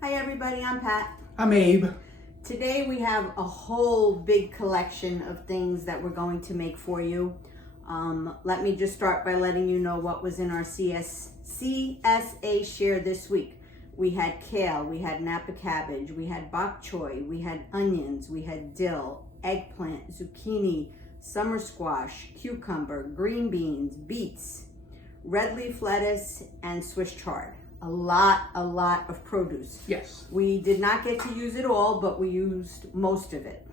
Hi everybody, I'm Pat. I'm Abe. Today we have a whole big collection of things that we're going to make for you. Let me just start by letting you know what was in our CSA share this week. We had kale, we had Napa cabbage, we had bok choy, we had onions, we had dill, eggplant, zucchini, summer squash, cucumber, green beans, beets, red leaf lettuce, and Swiss chard. A lot of produce. Yes. We did not get to use it all, but we used most of it.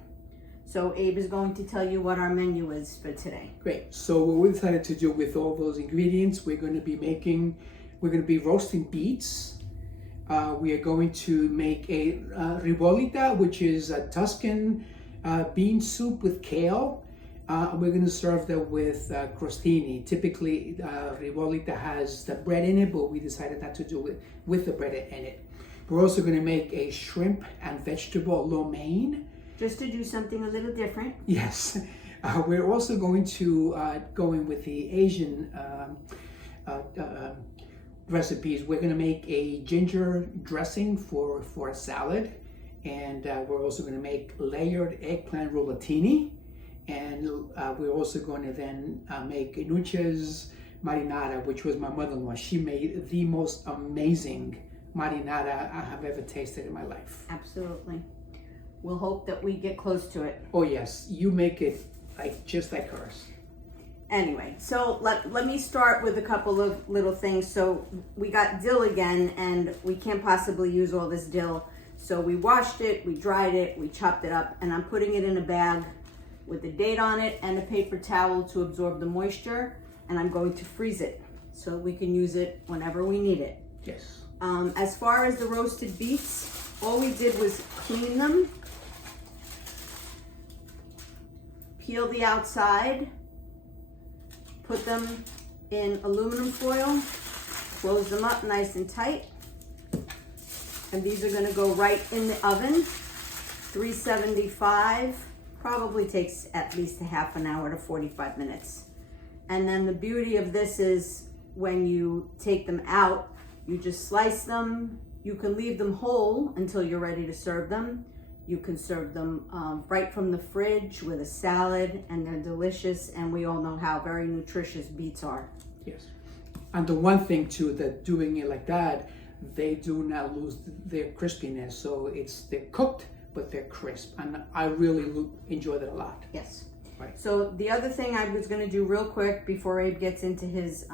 So Abe is going to tell you what our menu is for today. Great. So what we decided to do with all those ingredients, we're going to be roasting beets. We are going to make a ribollita, which is a Tuscan bean soup with kale. We're going to serve that with crostini. Typically, ribollita has the bread in it, but we decided not to do it with the bread in it. We're also going to make a shrimp and vegetable lomein. Just to do something a little different. Yes. We're also going to go in with the Asian recipes. We're going to make a ginger dressing for a salad. And we're also going to make layered eggplant rollatini. And we're also going to then make nuches marinara, which was my mother-in-law. She made the most amazing marinara I have ever tasted in my life. Absolutely. We'll hope that we get close to it. Oh yes, you make it just like hers. Anyway, so let me start with a couple of little things. So we got dill again, and we can't possibly use all this dill. So we washed it, we dried it, we chopped it up, and I'm putting it in a bag with the date on it and a paper towel to absorb the moisture, and I'm going to freeze it so we can use it whenever we need it. Yes. As far as the roasted beets, all we did was clean them, peel the outside, put them in aluminum foil, close them up nice and tight, and these are going to go right in the oven, 375. Probably takes at least a half an hour to 45 minutes. And then the beauty of this is when you take them out, you just slice them. You can leave them whole until you're ready to serve them. You can serve them right from the fridge with a salad, and they're delicious. And we all know how very nutritious beets are. Yes. And the one thing too, that doing it like that, they do not lose their crispiness. So they're cooked, but they're crisp, and I really enjoy that a lot. Yes. Right. So the other thing I was going to do real quick before Abe gets into his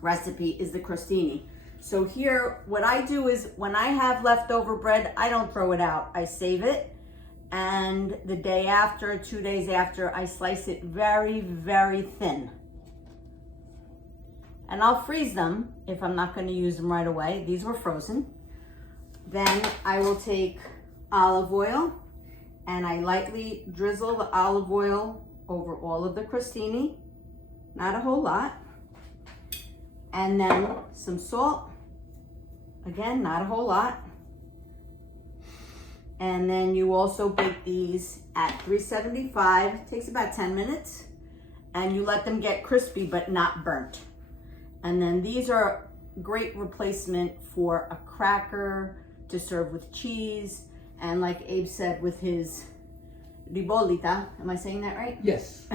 recipe is the crostini. So here, what I do is when I have leftover bread, I don't throw it out. I save it, and the day after, 2 days after, I slice it very, very thin. And I'll freeze them if I'm not going to use them right away. These were frozen. Then I will take olive oil, and I lightly drizzle the olive oil over all of the crostini, not a whole lot, and then some salt, again, not a whole lot, and then you also bake these at 375. It takes about 10 minutes, and you let them get crispy but not burnt. And then these are great replacement for a cracker to serve with cheese. And like Abe said, with his ribollita, am I saying that right? Yes.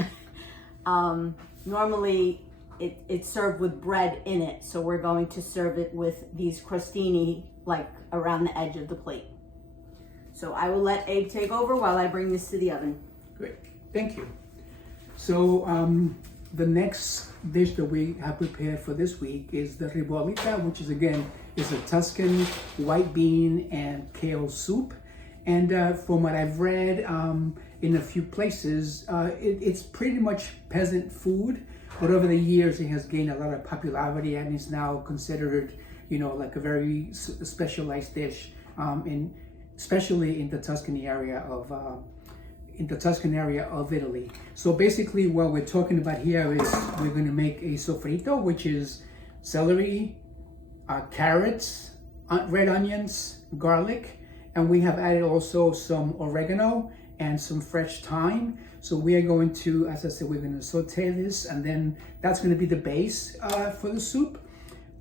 Normally it's served with bread in it. So we're going to serve it with these crostini like around the edge of the plate. So I will let Abe take over while I bring this to the oven. Great, thank you. So the next dish that we have prepared for this week is the ribollita, which is a Tuscan white bean and kale soup. And from what I've read in a few places, it's pretty much peasant food, but over the years it has gained a lot of popularity and is now considered, like a very specialized dish, especially in the Tuscan area of Italy. So basically, what we're talking about here is we're going to make a sofrito, which is celery, carrots, red onions, garlic. And we have added also some oregano and some fresh thyme. So we are going to, as I said, we're going to saute this, and then that's going to be the base for the soup.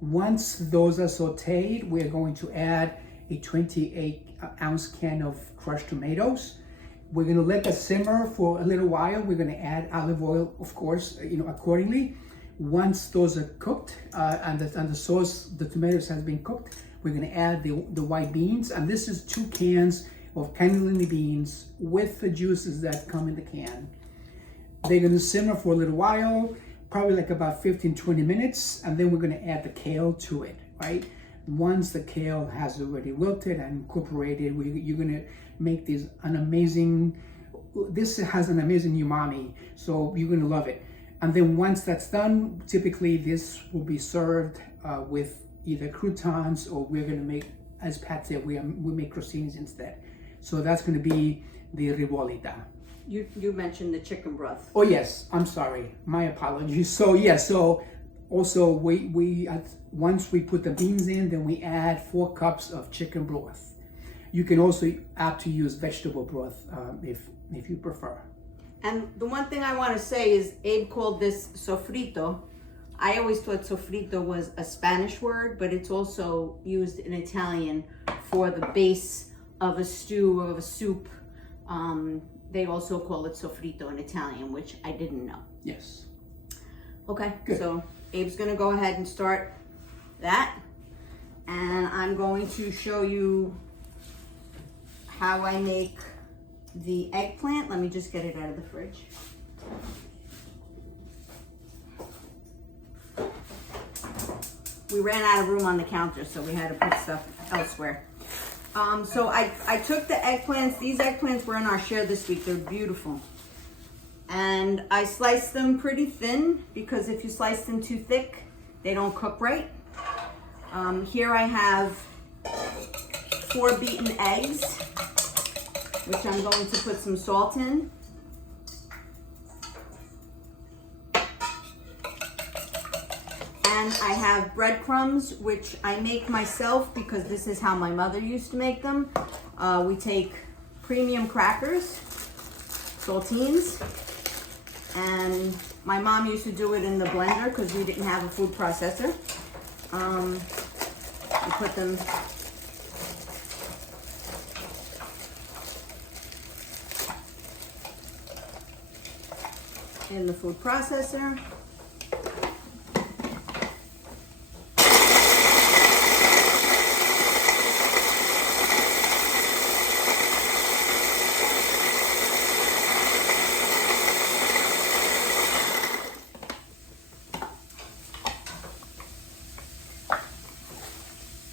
Once those are sauteed, we're going to add a 28-ounce can of crushed tomatoes. We're gonna let that simmer for a little while. We're gonna add olive oil, of course, accordingly. Once those are cooked and the sauce, the tomatoes has been cooked, we're gonna add the white beans. And this is 2 cans of cannellini beans with the juices that come in the can. They're gonna simmer for a little while, probably like about 15-20 minutes, and then we're gonna add the kale to it, right? Once the kale has already wilted and incorporated, you're gonna make this has an amazing umami, so you're gonna love it. And then once that's done, typically this will be served with either croutons, or we're gonna make, as Pat said, we make crostinis instead. So that's gonna be the ribollita. You mentioned the chicken broth. Oh yes, I'm sorry, my apologies. So yeah, so also we once we put the beans in, then we add 4 cups of chicken broth. You can also opt to use vegetable broth if you prefer. And the one thing I want to say is Abe called this sofrito. I always thought sofrito was a Spanish word, but it's also used in Italian for the base of a stew or of a soup. They also call it sofrito in Italian, which I didn't know. Yes. Okay, good. So Abe's gonna go ahead and start that. And I'm going to show you how I make the eggplant. Let me just get it out of the fridge. We ran out of room on the counter, so we had to put stuff elsewhere. So I took the eggplants. These eggplants were in our share this week. They're beautiful. And I sliced them pretty thin, because if you slice them too thick, they don't cook right. Here I have 4 beaten eggs, which I'm going to put some salt in. And I have breadcrumbs, which I make myself because this is how my mother used to make them. We take premium crackers, saltines, and my mom used to do it in the blender because we didn't have a food processor. We put them in the food processor.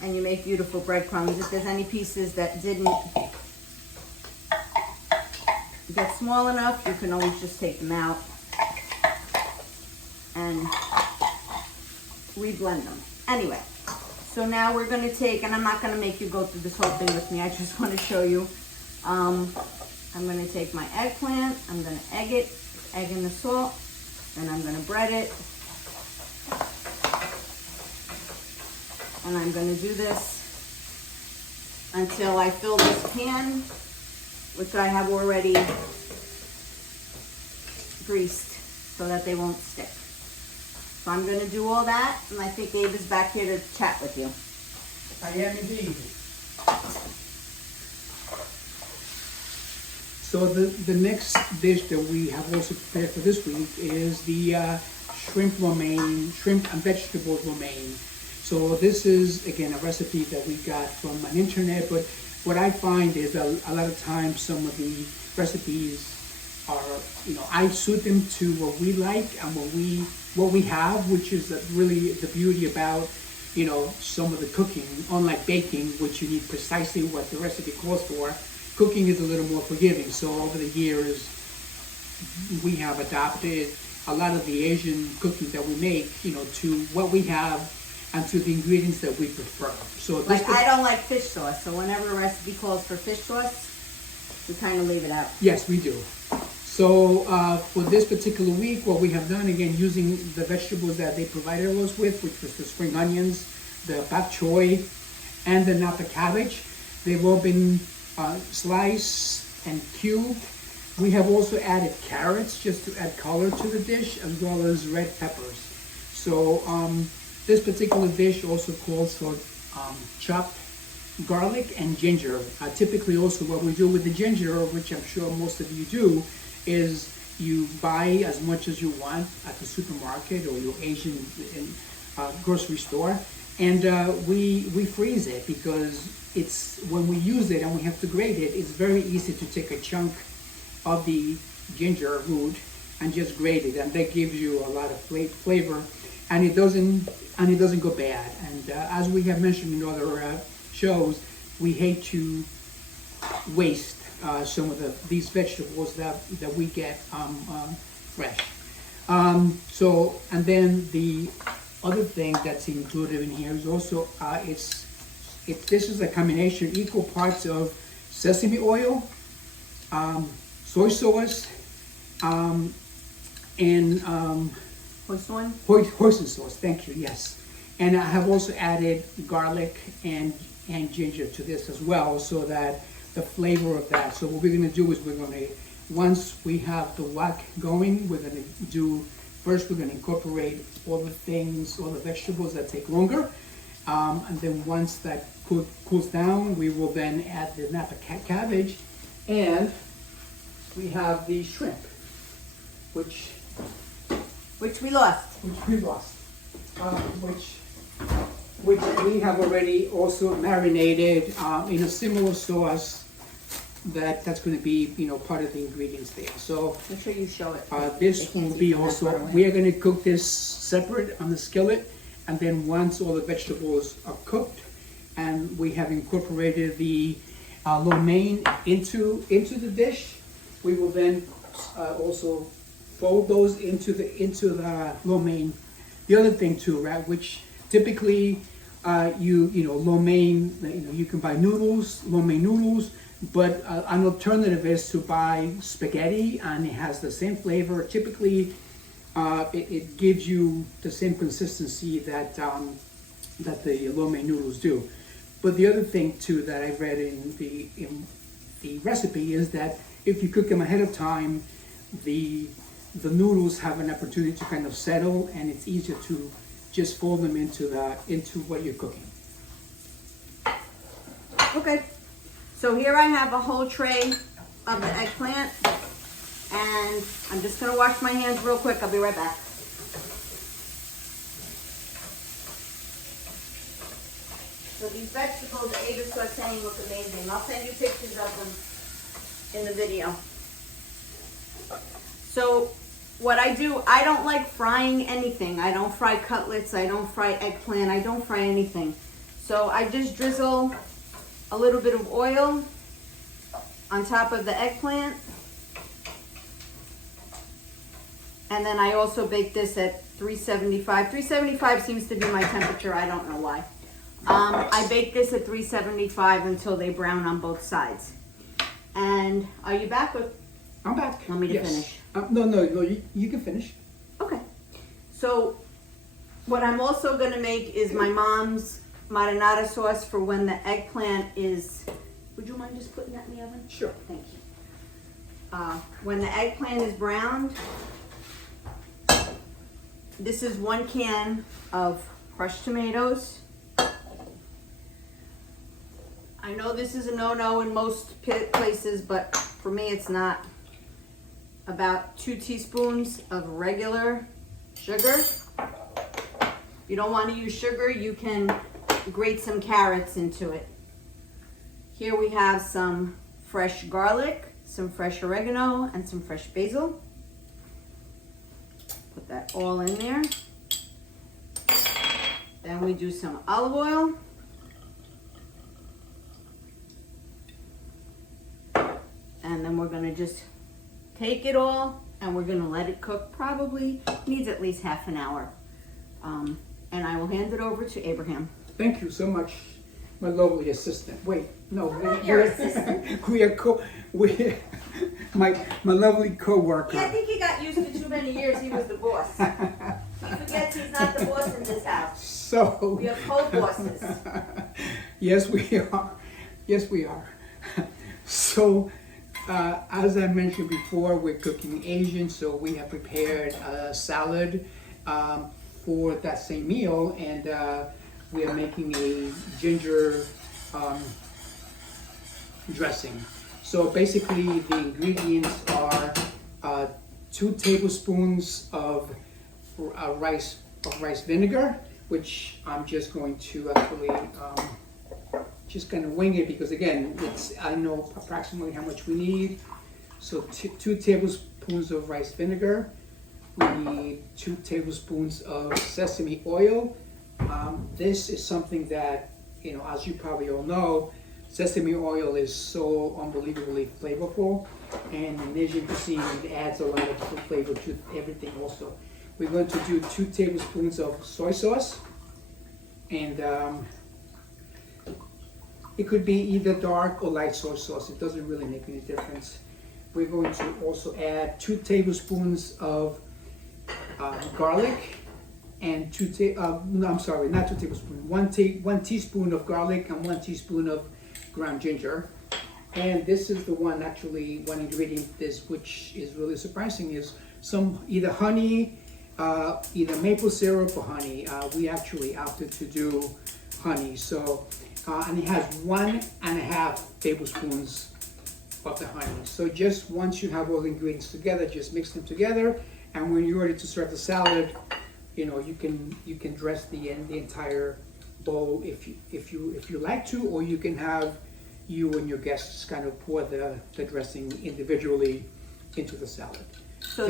And you make beautiful breadcrumbs. If there's any pieces that didn't get small enough, you can always just take them out and reblend them. Anyway, so now we're going to take, and I'm not going to make you go through this whole thing with me, I just want to show you. I'm going to take my eggplant, I'm going to egg it, egg in the salt, then I'm going to bread it. And I'm going to do this until I fill this pan, which I have already greased so that they won't stick. So I'm going to do all that, and I think Abe is back here to chat with you. I am indeed. So the next dish that we have also prepared for this week is the shrimp romaine, shrimp and vegetable romaine. So this is, again, a recipe that we got from an internet, but what I find is that a lot of times some of the recipes are, I suit them to what we like and what we have, which is really the beauty about, some of the cooking. Unlike baking, which you need precisely what the recipe calls for, cooking is a little more forgiving. So over the years, we have adopted a lot of the Asian cooking that we make, to what we have and to the ingredients that we prefer. So I don't like fish sauce, so whenever a recipe calls for fish sauce, we kind of leave it out. Yes, we do. So for this particular week, what we have done, again, using the vegetables that they provided us with, which was the spring onions, the bok choy, and the napa cabbage, they've all been sliced and cubed. We have also added carrots just to add color to the dish, as well as red peppers. So this particular dish also calls for chopped garlic and ginger. Typically also what we do with the ginger, which I'm sure most of you do, is you buy as much as you want at the supermarket or your Asian grocery store, and we freeze it, because it's, when we use it and we have to grate it, it's very easy to take a chunk of the ginger root and just grate it, and that gives you a lot of flavor, and it doesn't go bad. And as we have mentioned in other shows, we hate to waste some of these vegetables that we get fresh. So, and then the other thing that's included in here is also this is a combination, equal parts of sesame oil, soy sauce, and hoisin sauce. Thank you. Yes, and I have also added garlic and ginger to this as well, so that the flavor of that. So what we're going to do is once we have the wok going, we're going to incorporate all the vegetables that take longer, and then once that cools down, we will then add the napa cabbage, and we have the shrimp, which we lost. Which we have already also marinated in a similar sauce that's going to be, part of the ingredients there. So Make sure you show it. this will be also, we are going to cook this separate on the skillet, and then once all the vegetables are cooked and we have incorporated the lomein into the dish, we will then also fold those into the lomein. The other thing too, right, which typically lomein, you can buy lomein noodles, but an alternative is to buy spaghetti, and it has the same flavor. Typically, it gives you the same consistency that the lomein noodles do. But the other thing too that I read in the recipe is that if you cook them ahead of time, the noodles have an opportunity to kind of settle, and it's easier to just fold them into what you're cooking. Okay, so here I have a whole tray of the eggplant, and I'm just gonna wash my hands real quick. I'll be right back. So these vegetables that Ada's sauteing look amazing. I'll send you pictures of them in the video. So what I do, I don't like frying anything. I don't fry cutlets, I don't fry eggplant, I don't fry anything. So I just drizzle a little bit of oil on top of the eggplant. And then I also bake this at 375. 375 seems to be my temperature, I don't know why. I bake this at 375 until they brown on both sides. And are you back with? I'm back. Want me to finish? No, you can finish. Okay. So what I'm also gonna make is my mom's marinara sauce for when the eggplant is, would you mind just putting that in the oven? Sure. Thank you. When the eggplant is browned, this is 1 can of crushed tomatoes. I know this is a no-no in most places, but for me it's not. About 2 teaspoons of regular sugar. If you don't want to use sugar, you can grate some carrots into it. Here we have some fresh garlic, some fresh oregano, and some fresh basil. Put that all in there. Then we do some olive oil. And then we're gonna just take it all and we're gonna let it cook. Probably needs at least half an hour. And I will hand it over to Abraham. Thank you so much, my lovely assistant. Wait, no, I'm not your assistant. my lovely co-worker. Yeah, I think he got used to too many years he was the boss. He forgets he's not the boss in this house. So We are co-bosses. Yes, we are. Yes, we are. So, as I mentioned before, we're cooking Asian, so we have prepared a salad for that same meal, and we are making a ginger dressing. So basically the ingredients are 2 tablespoons of rice vinegar, which I'm just going to actually just kind of wing it, because again, I know approximately how much we need. So 2 tablespoons of rice vinegar. We need 2 tablespoons of sesame oil. This is something that, you know, as you probably all know, sesame oil is so unbelievably flavorful, and in Asian cuisine it adds a lot of flavor to everything also. We're going to do 2 tablespoons of soy sauce, and it could be either dark or light soy sauce. It doesn't really make any difference. We're going to also add 2 tablespoons of garlic, and not 2 tablespoons, 1 teaspoon of garlic and 1 teaspoon of ground ginger. And this is the one ingredient which is really surprising, is either honey, either maple syrup or honey. We actually opted to do honey. So and it has 1.5 tablespoons of the honey. So just once you have all the ingredients together, just mix them together, and when you're ready to serve the salad, you know, you can dress the entire bowl if you like to, or you can have you and your guests kind of pour the dressing individually into the salad. So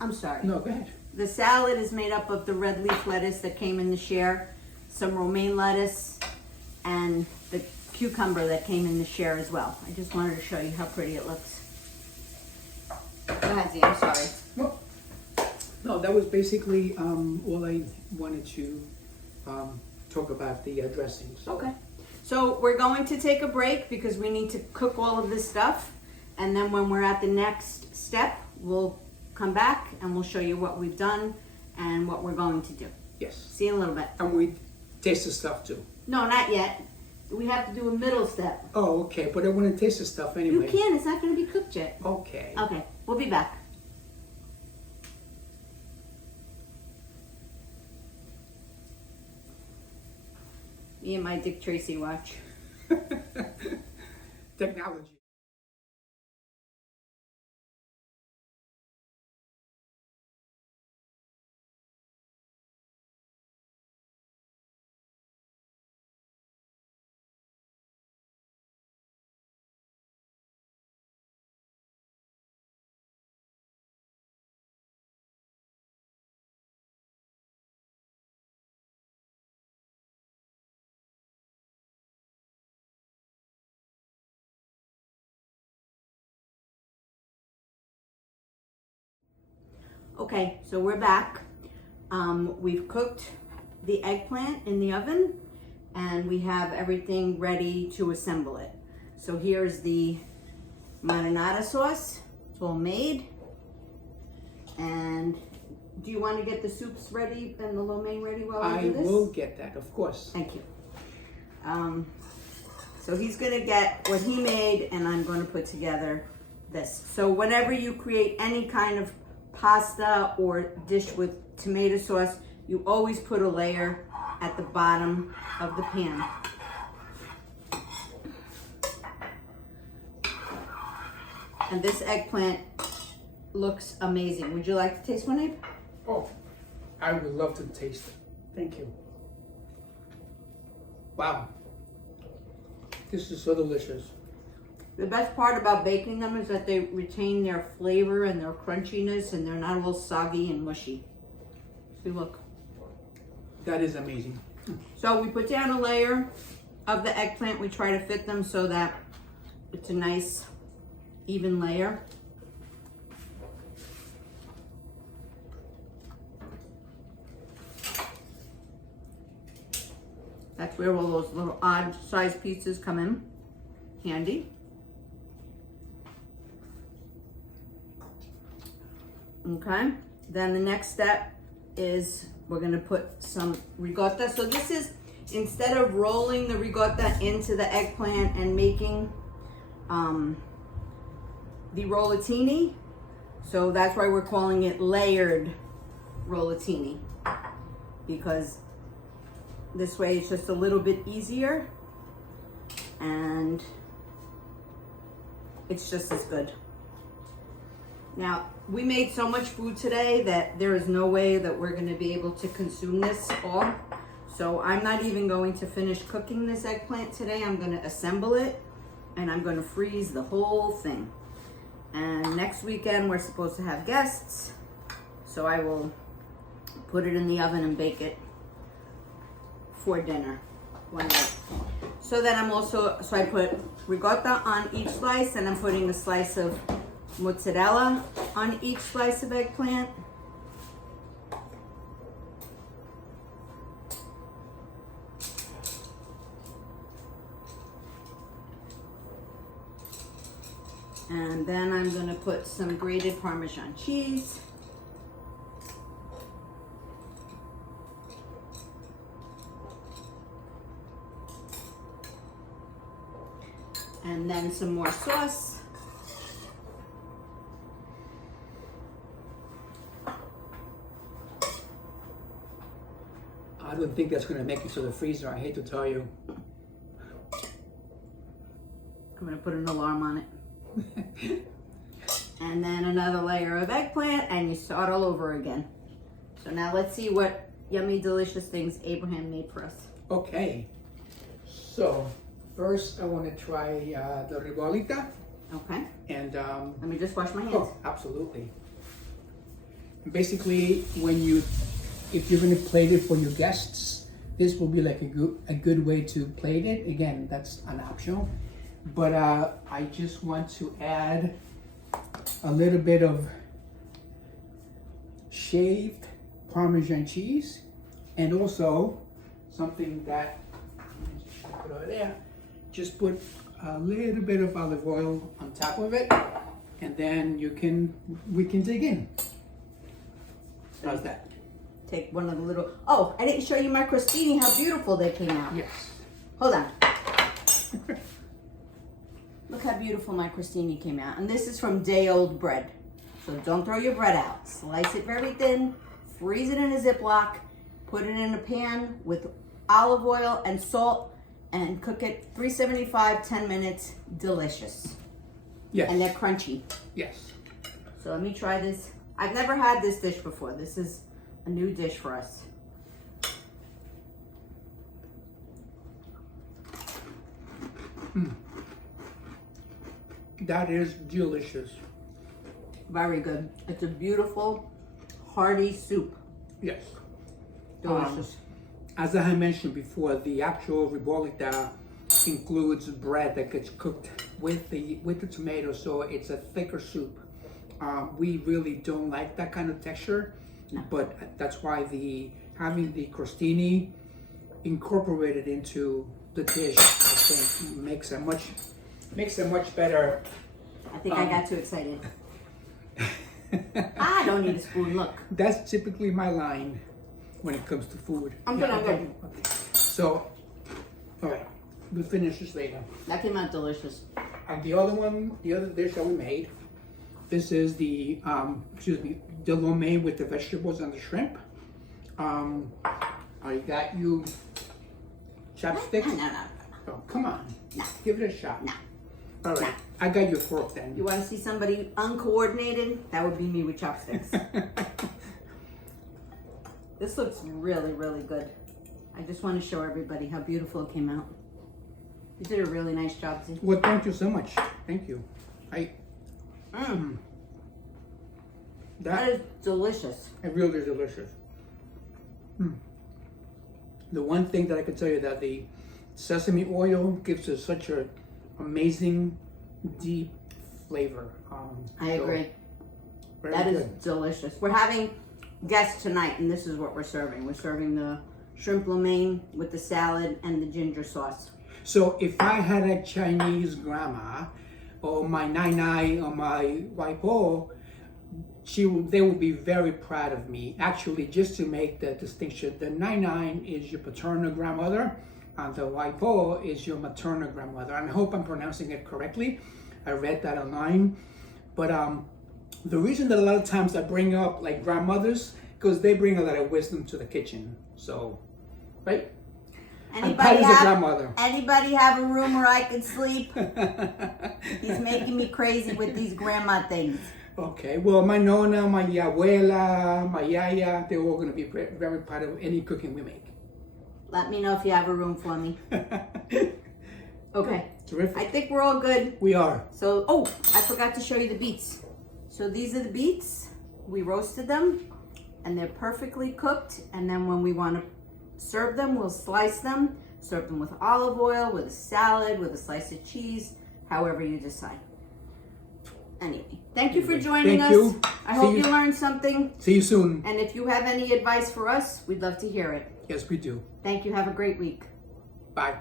I'm sorry. No, go ahead. The salad is made up of the red leaf lettuce that came in the share, some romaine lettuce, and the cucumber that came in the share as well. I just wanted to show you how pretty it looks. Go ahead, Z, I'm sorry. No, that was basically all I wanted to talk about the dressing. So. Okay. So we're going to take a break because we need to cook all of this stuff. And then when we're at the next step, we'll come back and we'll show you what we've done and what we're going to do. Yes. See you in a little bit. And we taste the stuff too. No, not yet. We have to do a middle step. Oh, okay. But I want to taste the stuff anyway. You can. It's not going to be cooked yet. Okay. Okay. We'll be back. Me and my Dick Tracy watch. Technology. Okay, so we're back. We've cooked the eggplant in the oven and we have everything ready to assemble it. So here's the marinara sauce. It's all made. And do you want to get the soups ready and the lo mein ready while I do this? I will get that, of course. Thank you. So he's going to get what he made and I'm going to put together this. So whenever you create any kind of pasta or dish with tomato sauce, you always put a layer at the bottom of the pan. And this eggplant looks amazing. Would you like to taste one, Abe? Oh, I would love to taste it. Thank you. Wow. This is so delicious. The best part about baking them is that they retain their flavor and their crunchiness and they're not all soggy and mushy. See, look. That is amazing. So we put down a layer of the eggplant. We try to fit them so that it's a nice, even layer. That's where all those little odd size pieces come in handy. Okay, then the next step is we're gonna put some ricotta. So this is, instead of rolling the ricotta into the eggplant and making the rollatini, so that's why we're calling it layered rollatini, because this way it's just a little bit easier. and it's just as good. Now, we made so much food today that there is no way that we're going to be able to consume this all. So I'm not even going to finish cooking this eggplant today. I'm going to assemble it and I'm going to freeze the whole thing. And next weekend we're supposed to have guests, so I will put it in the oven and bake it for dinner one night. So then so I put ricotta on each slice, and I'm putting a slice of mozzarella on each slice of eggplant. And then I'm going to put some grated Parmesan cheese. And then some more sauce. I don't think that's going to make it to the freezer. I hate to tell you. I'm going to put an alarm on it. And then another layer of eggplant, and you start all over again. So now let's see what yummy, delicious things Abraham made for us. Okay. So first, I want to try the ribollita. Okay. And let me just wash my hands. oh, absolutely. Basically, if you're going to plate it for your guests, this will be like a good way to plate it. Again, that's an optional. But I just want to add a little bit of shaved Parmesan cheese, and also something that, put over there, just put a little bit of olive oil on top of it, and then we can dig in. How's that? Take one of the little, oh, I didn't show you my crostini, how beautiful they came out. Yes. Hold on. Look how beautiful my crostini came out. And this is from day-old bread. So don't throw your bread out. Slice it very thin, freeze it in a Ziploc, put it in a pan with olive oil and salt, and cook it 375, 10 minutes. Delicious. Yes. And they're crunchy. Yes. So let me try this. I've never had this dish before. This is a new dish for us. That is delicious. Very good. It's a beautiful, hearty soup. Yes. Delicious. As I had mentioned before, the actual ribollita includes bread that gets cooked with the tomato, so it's a thicker soup. We really don't like that kind of texture, but that's why having the crostini incorporated into the dish, I think, makes a much better. I think I got too excited. I don't need a spoon, look. That's typically my line when it comes to food. I'm good, okay. So, all right, we'll finish this later. That came out delicious. And the other dish that we made, this is the lomein with the vegetables and the shrimp. I got you chopsticks. No. Oh, come on. No. Give it a shot. No. All right. I got you a fork then. You want to see somebody uncoordinated? That would be me with chopsticks. This looks really, really good. I just want to show everybody how beautiful it came out. You did a really nice job, Z. Well, thank you so much. Thank you. That is delicious. It really is delicious. The one thing that I can tell you that the sesame oil gives us such an amazing, deep flavor. I agree. That is delicious. We're having guests tonight, and this is what we're serving. We're serving the shrimp lo mein with the salad and the ginger sauce. So if I had a Chinese grandma, or my nai or my waipo, they would be very proud of me. Actually, just to make the distinction, the nai is your paternal grandmother, and the waipo is your maternal grandmother. And I hope I'm pronouncing it correctly. I read that online. But the reason that a lot of times I bring up like grandmothers, because they bring a lot of wisdom to the kitchen. So, right? Anybody Patty's a grandmother. Anybody have a room where I can sleep? He's making me crazy with these grandma things. Okay, well, my nonna, my abuela, my yaya, they're all going to be very proud of any cooking we make. Let me know if you have a room for me. Okay. Terrific. I think we're all good. We are. So, oh, I forgot to show you the beets. So these are the beets. We roasted them and they're perfectly cooked. And then when we want to serve them, we'll slice them, serve them with olive oil, with a salad, with a slice of cheese, however you decide. Anyway, thank you for joining us. You. I hope you learned something. See you soon. And if you have any advice for us, we'd love to hear it. Yes, we do. Thank you. Have a great week. Bye.